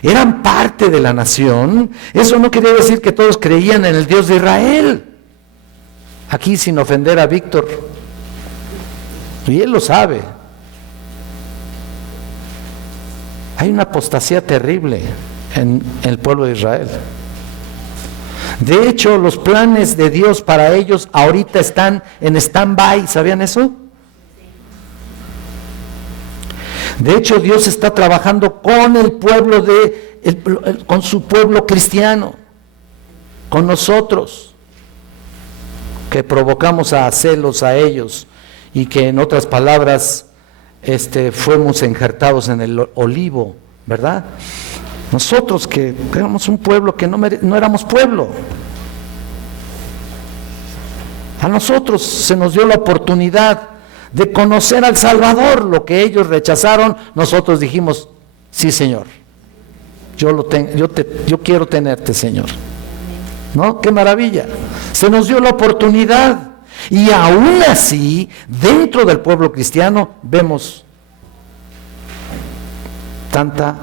eran parte de la nación, eso no quería decir que todos creían en el Dios de Israel. Aquí sin ofender a Víctor, y él lo sabe, hay una apostasía terrible en el pueblo de Israel. De hecho, los planes de Dios para ellos ahorita están en stand-by, ¿sabían eso? De hecho, Dios está trabajando con el pueblo con su pueblo cristiano, con nosotros, que provocamos a celos a ellos y que en otras palabras fuimos injertados en el olivo, ¿verdad? Nosotros que éramos un pueblo que no éramos pueblo. A nosotros se nos dio la oportunidad de conocer al Salvador. Lo que ellos rechazaron, nosotros dijimos, sí, Señor, yo quiero tenerte, Señor. ¿No? ¡Qué maravilla! Se nos dio la oportunidad. Y aún así, dentro del pueblo cristiano, vemos tanta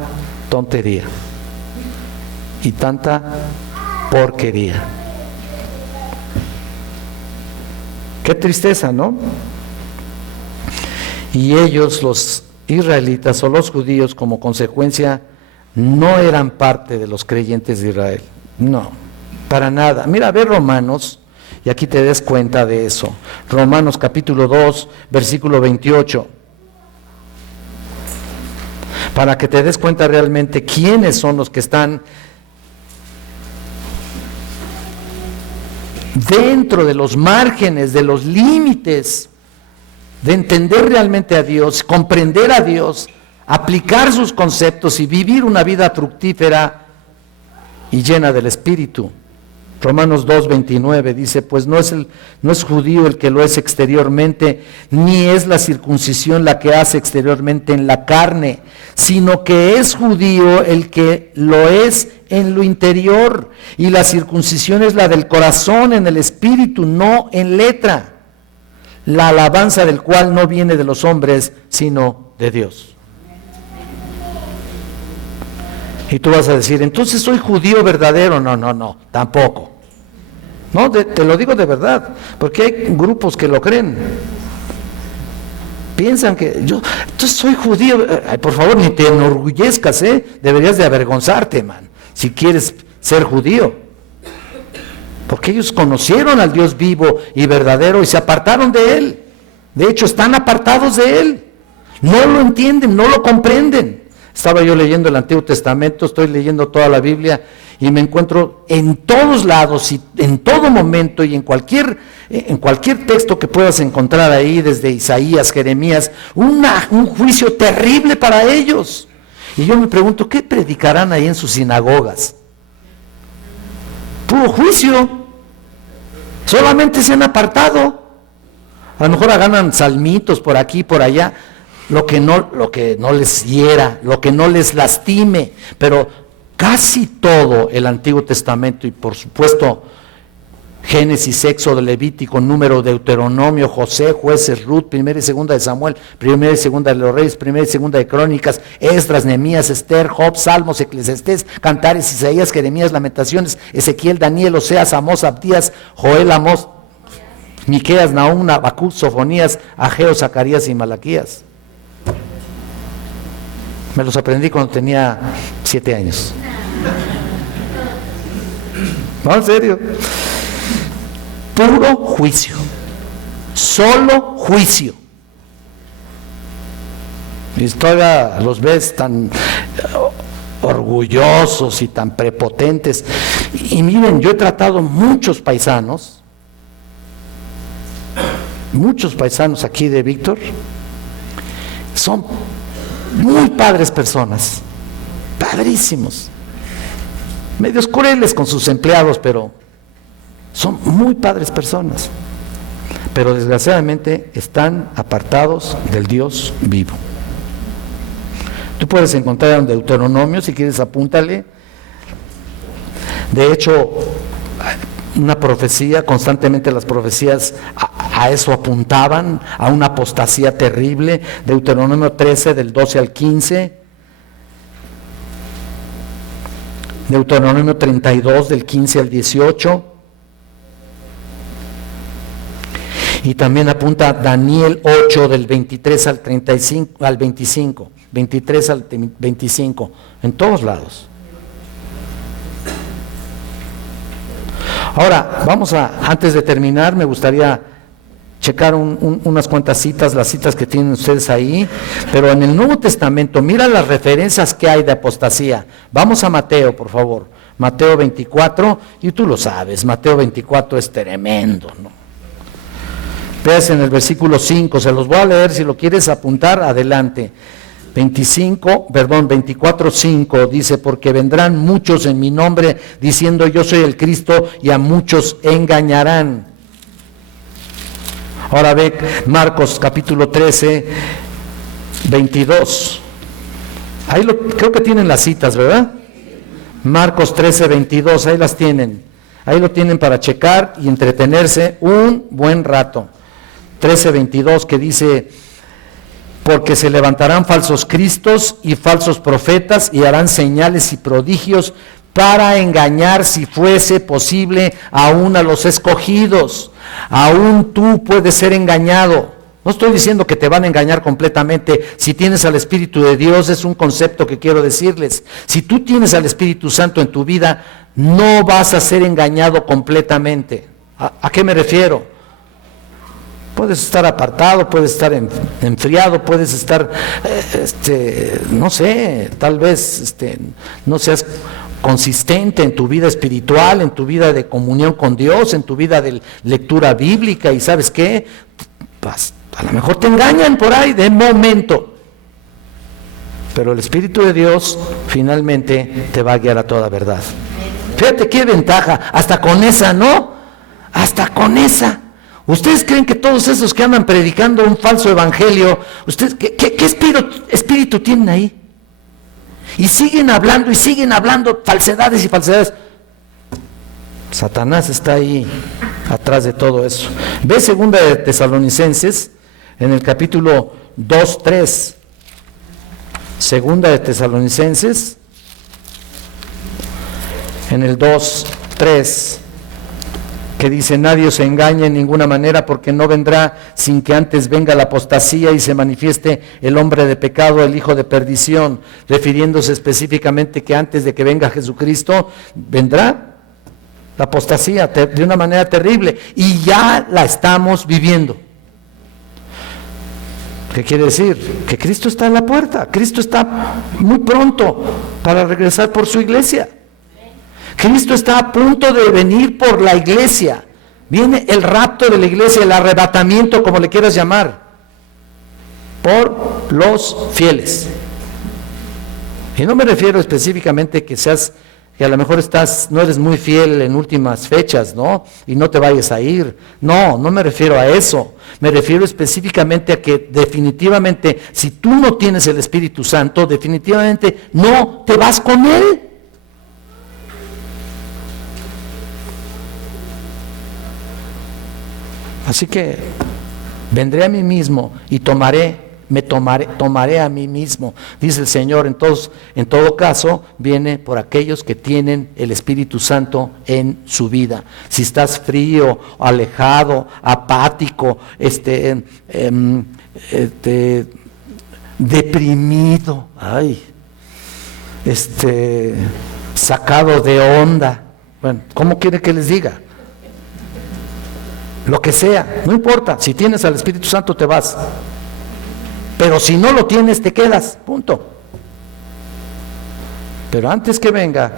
tontería y tanta porquería. Qué tristeza, ¿no? Y ellos, los israelitas o los judíos, como consecuencia, no eran parte de los creyentes de Israel. No, para nada. Mira, ve Romanos, y aquí te des cuenta de eso. Romanos capítulo 2, versículo 28. Para que te des cuenta realmente quiénes son los que están dentro de los márgenes, de los límites, de entender realmente a Dios, comprender a Dios, aplicar sus conceptos y vivir una vida fructífera y llena del Espíritu. Romanos 2:29 dice, pues no es judío el que lo es exteriormente, ni es la circuncisión la que hace exteriormente en la carne, sino que es judío el que lo es en lo interior, y la circuncisión es la del corazón en el espíritu, no en letra, la alabanza del cual no viene de los hombres, sino de Dios. Y tú vas a decir, entonces soy judío verdadero. No, tampoco. No, te lo digo de verdad, porque hay grupos que lo creen. Piensan que entonces soy judío. Ay, por favor, ni te enorgullezcas, deberías de avergonzarte, man, si quieres ser judío. Porque ellos conocieron al Dios vivo y verdadero y se apartaron de Él. De hecho, están apartados de Él. No lo entienden, no lo comprenden. Estaba yo leyendo el Antiguo Testamento, estoy leyendo toda la Biblia y me encuentro en todos lados y en todo momento y en cualquier texto que puedas encontrar ahí, desde Isaías, Jeremías, un juicio terrible para ellos. Y yo me pregunto, ¿qué predicarán ahí en sus sinagogas? Puro juicio. Solamente se han apartado. A lo mejor ganan salmitos por aquí y por allá, lo que no les hiera, lo que no les lastime, pero casi todo el Antiguo Testamento y por supuesto Génesis, Éxodo, Levítico, Número, Deuteronomio, José, Jueces, Ruth, Primera y Segunda de Samuel, Primera y Segunda de los Reyes, Primera y Segunda de Crónicas, Esdras, Nehemías, Esther, Job, Salmos, Eclesiastés, Cantares, Isaías, Jeremías, Lamentaciones, Ezequiel, Daniel, Oseas, Amós, Abdías, Joel, Amós, Miqueas, Nahum, Habacuc, Sofonías, Ageo, Zacarías y Malaquías. Me los aprendí cuando tenía 7 años. No, en serio. Puro juicio, solo juicio. Y todavía los ves tan orgullosos y tan prepotentes. Y miren, yo he tratado muchos paisanos aquí de Víctor, son muy padres personas, padrísimos, medios crueles con sus empleados, pero son muy padres personas, pero desgraciadamente están apartados del Dios vivo. Tú puedes encontrar en Deuteronomio, si quieres apúntale. De hecho, una profecía, constantemente las profecías a eso apuntaban, a una apostasía terrible. Deuteronomio 13, del 12 al 15. Deuteronomio 32, del 15 al 18. Y también apunta Daniel 8, del 23 al 35, al 25, 23 al 25, en todos lados. Ahora, antes de terminar, me gustaría checar unas cuantas citas, las citas que tienen ustedes ahí, pero en el Nuevo Testamento, mira las referencias que hay de apostasía. Vamos a Mateo, por favor, Mateo 24, y tú lo sabes, Mateo 24 es tremendo, ¿no? Veas en el versículo 5, se los voy a leer, si lo quieres apuntar, adelante. 24:5 dice, porque vendrán muchos en mi nombre diciendo yo soy el Cristo y a muchos engañarán. Ahora ve Marcos capítulo 13, 22. Ahí creo que tienen las citas, ¿verdad? Marcos 13, 22, ahí las tienen. Ahí lo tienen para checar y entretenerse un buen rato. 13:22 que dice, porque se levantarán falsos cristos y falsos profetas y harán señales y prodigios para engañar, si fuese posible, aún a los escogidos. Aún tú puedes ser engañado. No estoy diciendo que te van a engañar completamente. Si tienes al Espíritu de Dios, es un concepto que quiero decirles. Si tú tienes al Espíritu Santo en tu vida, no vas a ser engañado completamente. ¿A qué me refiero? Puedes estar apartado, puedes estar enfriado, puedes estar, no sé, tal vez no seas consistente en tu vida espiritual, en tu vida de comunión con Dios, en tu vida de lectura bíblica, y ¿sabes qué? Pues, a lo mejor te engañan por ahí de momento, pero el Espíritu de Dios finalmente te va a guiar a toda verdad. Fíjate qué ventaja, hasta con esa, ¿no? Hasta con esa. ¿Ustedes creen que todos esos que andan predicando un falso evangelio, ustedes qué espíritu tienen ahí? Y siguen hablando falsedades y falsedades. Satanás está ahí atrás de todo eso. Ve segunda de Tesalonicenses en el capítulo 2:3. Segunda de Tesalonicenses en el 2:3. Que dice, nadie os engañe en ninguna manera, porque no vendrá sin que antes venga la apostasía y se manifieste el hombre de pecado, el hijo de perdición, refiriéndose específicamente que antes de que venga Jesucristo, vendrá la apostasía de una manera terrible, y ya la estamos viviendo. ¿Qué quiere decir? Que Cristo está en la puerta, Cristo está muy pronto para regresar por su iglesia. Cristo está a punto de venir por la iglesia. Viene el rapto de la iglesia, el arrebatamiento, como le quieras llamar, por los fieles. Y no me refiero específicamente que a lo mejor no eres muy fiel en últimas fechas, ¿no? Y no te vayas a ir. No me refiero a eso. Me refiero específicamente a que definitivamente, si tú no tienes el Espíritu Santo, definitivamente no te vas con Él. Así que vendré a mí mismo y tomaré a mí mismo, dice el Señor. Entonces, en todo caso, viene por aquellos que tienen el Espíritu Santo en su vida. Si estás frío, alejado, apático, deprimido, sacado de onda, bueno, ¿cómo quiere que les diga? Lo que sea, no importa, si tienes al Espíritu Santo te vas. Pero si no lo tienes, te quedas, punto. Pero antes que venga,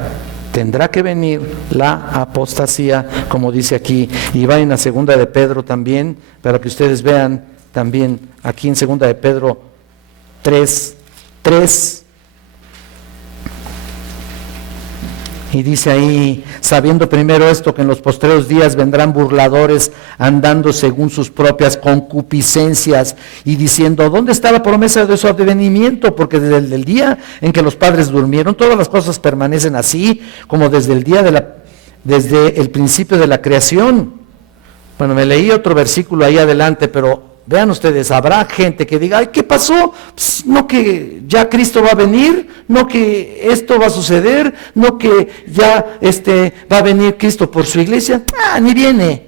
tendrá que venir la apostasía, como dice aquí. Y vayan a segunda de Pedro también, para que ustedes vean también, aquí en segunda de Pedro 3. Y dice ahí, sabiendo primero esto, que en los postreros días vendrán burladores andando según sus propias concupiscencias y diciendo, ¿dónde está la promesa de su advenimiento? Porque desde el día en que los padres durmieron, todas las cosas permanecen así, como desde el principio de la creación. Bueno, me leí otro versículo ahí adelante, pero vean ustedes, habrá gente que diga, ay, ¿qué pasó? Pues, no que ya Cristo va a venir, no que esto va a suceder, no que ya va a venir Cristo por su iglesia. Ni viene.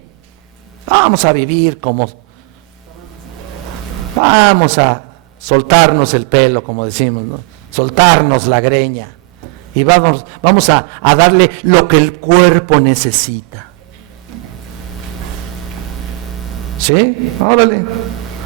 Vamos a vivir vamos a soltarnos el pelo, como decimos, ¿no? Soltarnos la greña. Y vamos a darle lo que el cuerpo necesita. ¿Sí?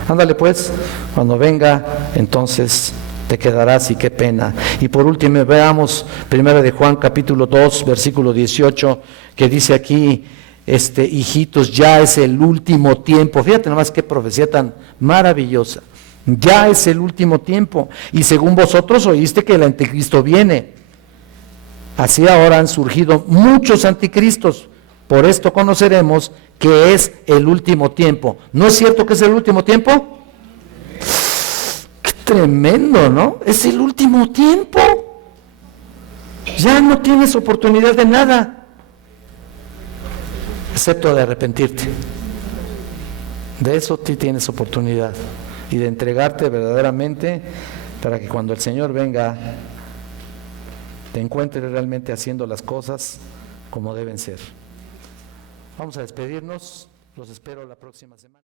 Ándale pues, cuando venga, entonces te quedarás y qué pena. Y por último veamos 1 de Juan capítulo 2, versículo 18, que dice aquí, hijitos, ya es el último tiempo. Fíjate nomás qué profecía tan maravillosa. Ya es el último tiempo, y según vosotros oíste que el anticristo viene. Así ahora han surgido muchos anticristos. Por esto conoceremos que es el último tiempo. ¿No es cierto que es el último tiempo? ¡Qué tremendo!, ¿no? Es el último tiempo. Ya no tienes oportunidad de nada, excepto de arrepentirte. De eso sí tienes oportunidad. Y de entregarte verdaderamente para que cuando el Señor venga, te encuentres realmente haciendo las cosas como deben ser. Vamos a despedirnos, los espero la próxima semana.